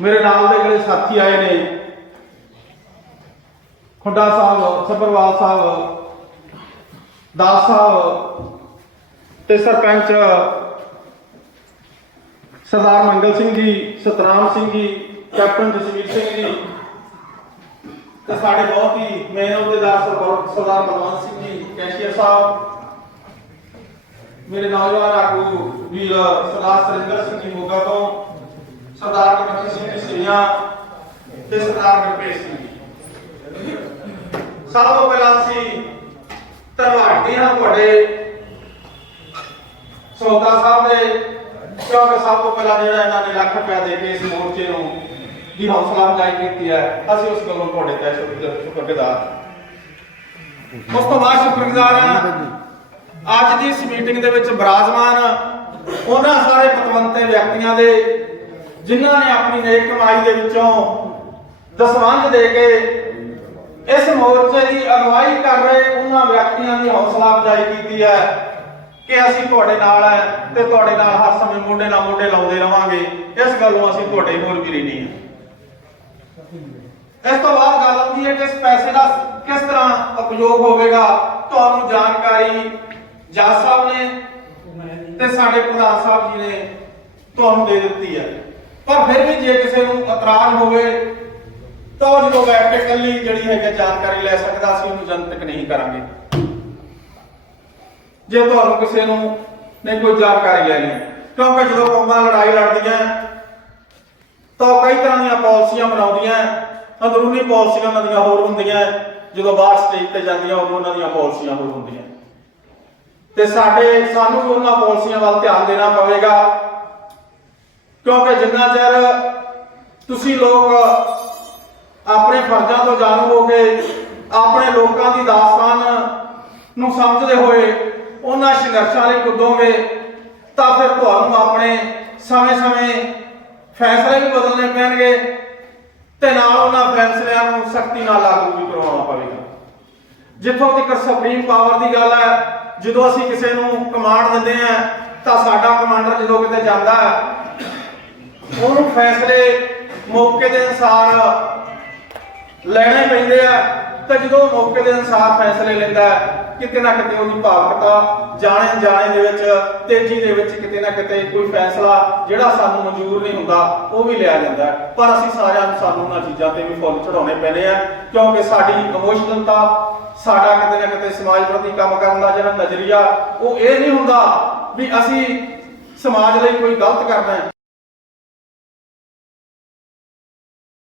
ਮੇਰੇ ਨਾਲ ਦੇ ਜਿਹੜੇ ਸਾਥੀ ਆਏ ਨੇ। ਖੁੱਡਾ ਸਾਹਿਬ, ਸੱਭਰਵਾਲ ਸਾਹਿਬ, ਦਾਸ ਸਾਹਿਬ ਤੇ ਸਰਪੰਚ ਸਰਦਾਰ ਮੰਗਲ ਸਿੰਘ ਜੀ, ਸਤਨਾਮ ਸਿੰਘ ਜੀ, ਕੈਪਟਨ ਜਸਵੀਰ ਸਿੰਘ ਜੀ ਤੇ ਸਾਡੇ ਬਹੁਤ ਹੀ ਮੇਨ ਅਹੁਦੇਦਾਰ ਸਰਦਾਰ ਸਰਦਾਰ ਬਲਵੰਤ ਸਿੰਘ ਜੀ, ਕੈਸ਼ੀਅਰ ਸਾਹਿਬ, ਮੇਰੇ ਨੌਜਵਾਨ ਆਗੂ ਵੀਰ ਸਰਦਾਰ ਸਰਿੰਦਰ ਸਿੰਘ ਜੀ ਮੋਗਾ ਤੋਂ ਸਰਦਾਰ ਗੁਰਮਤਿ ਸਿੰਘ ਜੀ ਸਰੀਆਂ ਤੇ ਸਰਦਾਰ ਗੁਰਪ੍ਰੀਤ ਸਿੰਘ ਸਭ ਤੋਂ ਪਹਿਲਾਂ ਅਸੀਂ ਧੰਨਵਾਦੀ ਹਾਂ ਤੁਹਾਡੇ ਸੌਦਾ ਸਾਹਿਬ ਦੇ ਕਿਉਂਕਿ ਸਭ ਤੋਂ ਪਹਿਲਾਂ ਜਿਹੜਾ ਇਹਨਾਂ ਨੇ ਲੱਖ ਰੁਪਇਆ ਦੇ ਕੇ ਇਸ ਮੋਰਚੇ ਨੂੰ ਦੀ ਹੌਸਲਾ ਅਫਜ਼ਾਈ ਕੀਤੀ ਹੈ, ਅਸੀਂ ਉਸ ਗੱਲੋਂ ਤੁਹਾਡੇ ਤੇ ਸ਼ੁਕਰਗੁਜ਼ਾਰ ਉਸ ਤੋਂ ਬਾਅਦ ਸ਼ੁਕਰਗੁਜ਼ਾਰ ਹਾਂ, ਅੱਜ ਦੀ ਇਸ ਮੀਟਿੰਗ ਦੇ ਵਿੱਚ ਬਰਾਜਮਾਨ ਉਹਨਾਂ ਸਾਰੇ ਪਤਵੰਤੇ ਵਿਅਕਤੀਆਂ ਦੇ ਜਿਨ੍ਹਾਂ ਨੇ ਆਪਣੀ ਨੇਕ ਕਮਾਈ ਦੇ ਵਿੱਚੋਂ ਦਸਵੰਧ ਦੇ ਕੇ ਇਸ ਮੋਰਚੇ ਦੀ ਅਗਵਾਈ ਕਰ ਰਹੇ ਉਹਨਾਂ ਵਿਅਕਤੀਆਂ ਦੀ ਹੌਸਲਾ ਅਫਜ਼ਾਈ ਕੀਤੀ ਹੈ ਕਿ ਅਸੀਂ ਤੁਹਾਡੇ ਨਾਲ ਹੈ ਤੇ ਤੁਹਾਡੇ ਨਾਲ ਹਰ ਸਮੇਂ ਮੋਢੇ ਨਾਲ ਮੋਢੇ ਲਾਉਂਦੇ ਰਵਾਂਗੇ। ਇਸ ਗੱਲੋਂ ਅਸੀਂ ਤੁਹਾਡੇ ਹੋਰ ਵੀ ਨਹੀਂ ਹਾਂ। ਇਸ ਤੋਂ ਬਾਅਦ ਗੱਲ ਆਉਂਦੀ ਹੈ ਕਿ ਇਸ ਪੈਸੇ ਦਾ ਕਿਸ ਤਰ੍ਹਾਂ ਉਪਯੋਗ ਹੋਵੇਗਾ, ਤੁਹਾਨੂੰ ਜਾਣਕਾਰੀ ਜੱਜ ਸਾਹਿਬ ਨੇ ਤੇ ਸਾਡੇ ਪ੍ਰਧਾਨ ਸਾਹਿਬ ਜੀ ਨੇ ਤੁਹਾਨੂੰ ਦੇ ਦਿੱਤੀ ਹੈ। ਪਰ ਫਿਰ ਵੀ ਜੇ ਕਿਸੇ ਨੂੰ ਇਤਰਾਜ਼ ਹੋਵੇ, ਤਾਂ ਉਹ ਜਦੋਂ ਬੈਠ ਕੇ ਕੱਲੀ ਜਿਹੜੀ ਹੈ ਜਾਣਕਾਰੀ ਲੈ ਸਕਦਾ ਅਸੀਂ ਉਹਨੂੰ ਜਨਤਕ ਨਹੀਂ ਕਰਾਂਗੇ। ਜੇ ਤੁਹਾਨੂੰ ਕਿਸੇ ਨੂੰ ਨਹੀਂ ਕੋਈ ਜਾਣਕਾਰੀ ਲੈਣੀ, ਕਿਉਂਕਿ ਜਦੋਂ ਕੌਮਾਂ ਲੜਾਈ ਲੜਦੀਆਂ, ਤਾਂ ਕਈ ਤਰ੍ਹਾਂ ਦੀਆਂ ਪਾਲਿਸੀਆਂ ਬਣਾਉਂਦੀਆਂ, ਅੰਦਰੂਨੀ ਪਾਲਿਸੀਆਂ ਉਹਨਾਂ ਦੀਆਂ ਹੋਰ ਹੁੰਦੀਆਂ, ਜਦੋਂ ਬਾਹਰ ਸਟੇਜ ਤੇ ਜਾਂਦੀਆਂ, ਉਦੋਂ ਉਹਨਾਂ ਦੀਆਂ ਪਾਲਿਸੀਆਂ ਹੋਰ ਹੁੰਦੀਆਂ। ਤੇ ਸਾਡੇ, ਸਾਨੂੰ ਵੀ ਉਹਨਾਂ ਪਾਲਿਸੀਆਂ ਵੱਲ ਧਿਆਨ ਦੇਣਾ ਪਵੇਗਾ। ਕਿਉਂਕਿ ਜਿੰਨਾ ਚਿਰ ਤੁਸੀਂ ਲੋਕ ਆਪਣੇ ਫਰਜ਼ਾਂ ਤੋਂ ਜਾਣੂ ਹੋ ਕੇ ਆਪਣੇ ਲੋਕਾਂ ਦੀ ਦਾਸਤਾਨ ਨੂੰ ਸਮਝਦੇ ਹੋਏ ਉਹਨਾਂ ਸੰਘਰਸ਼ਾਂ ਲਈ ਕੁੱਦੋਗੇ, ਤਾਂ ਫਿਰ ਤੁਹਾਨੂੰ ਆਪਣੇ ਸਮੇਂ-ਸਮੇਂ ਫੈਸਲੇ ਵੀ ਬਦਲਣੇ ਪੈਣਗੇ ਤੇ ਨਾਲ ਉਹਨਾਂ ਫੈਸਲਿਆਂ ਨੂੰ ਸਖਤੀ ਨਾਲ ਲਾਗੂ ਵੀ ਕਰਵਾਉਣਾ ਪਵੇਗਾ। ਜਿੱਥੋਂ ਤੱਕ ਸੁਪਰੀਮ ਪਾਵਰ ਦੀ ਗੱਲ ਹੈ, ਜਦੋਂ ਅਸੀਂ ਕਿਸੇ ਨੂੰ ਕਮਾਂਡ ਦਿੰਦੇ ਆ ਤਾਂ ਸਾਡਾ ਕਮਾਂਡਰ ਜਦੋਂ ਕਿਤੇ ਜਾਂਦਾ ਹੈ ਉਹਨੂੰ ਫੈਸਲੇ ਮੌਕੇ ਦੇ ਅਨਸਾਰ ਲੈਣੇ ਪੈਂਦੇ ਆ। ਤਾਂ ਜਦੋਂ ਮੌਕੇ ਦੇ ਅਨਸਾਰ ਫੈਸਲੇ ਲੈਂਦਾ ਕਿਤੇ ਨਾ ਕਿਤੇ ਉਹਦੀ ਭਾਵਕਤਾ ਜਾਣੇ ਜਾਣੇ ਦੇ ਵਿੱਚ, ਤੇਜ਼ੀ ਦੇ ਵਿੱਚ ਕਿਤੇ ਨਾ ਕਿਤੇ ਕੋਈ ਫੈਸਲਾ ਜਿਹੜਾ ਸਾਨੂੰ ਮਨਜ਼ੂਰ ਨਹੀਂ ਹੁੰਦਾ, ਉਹ ਵੀ ਲਿਆ ਜਾਂਦਾ ਪਰ ਅਸੀਂ ਸਾਰਿਆਂ ਨੂੰ ਸਾਨੂੰ ਉਹਨਾਂ ਚੀਜ਼ਾਂ ਤੇ ਵੀ ਫੁੱਲ ਚੜਾਉਣੇ ਪੈਣੇ ਆ, ਕਿਉਂਕਿ ਸਾਡੀ ਇਮੋਸ਼ਨਲਤਾ, ਸਾਡਾ ਕਿਤੇ ਨਾ ਕਿਤੇ ਸਮਾਜ ਪ੍ਰਤੀ ਕੰਮ ਕਰਨ ਦਾ ਜਿਹੜਾ ਨਜ਼ਰੀਆ, ਉਹ ਇਹ ਨਹੀਂ ਹੁੰਦਾ ਵੀ ਅਸੀਂ ਸਮਾਜ ਲਈ ਕੋਈ ਗਲਤ ਕਰਨਾ ਹੈ।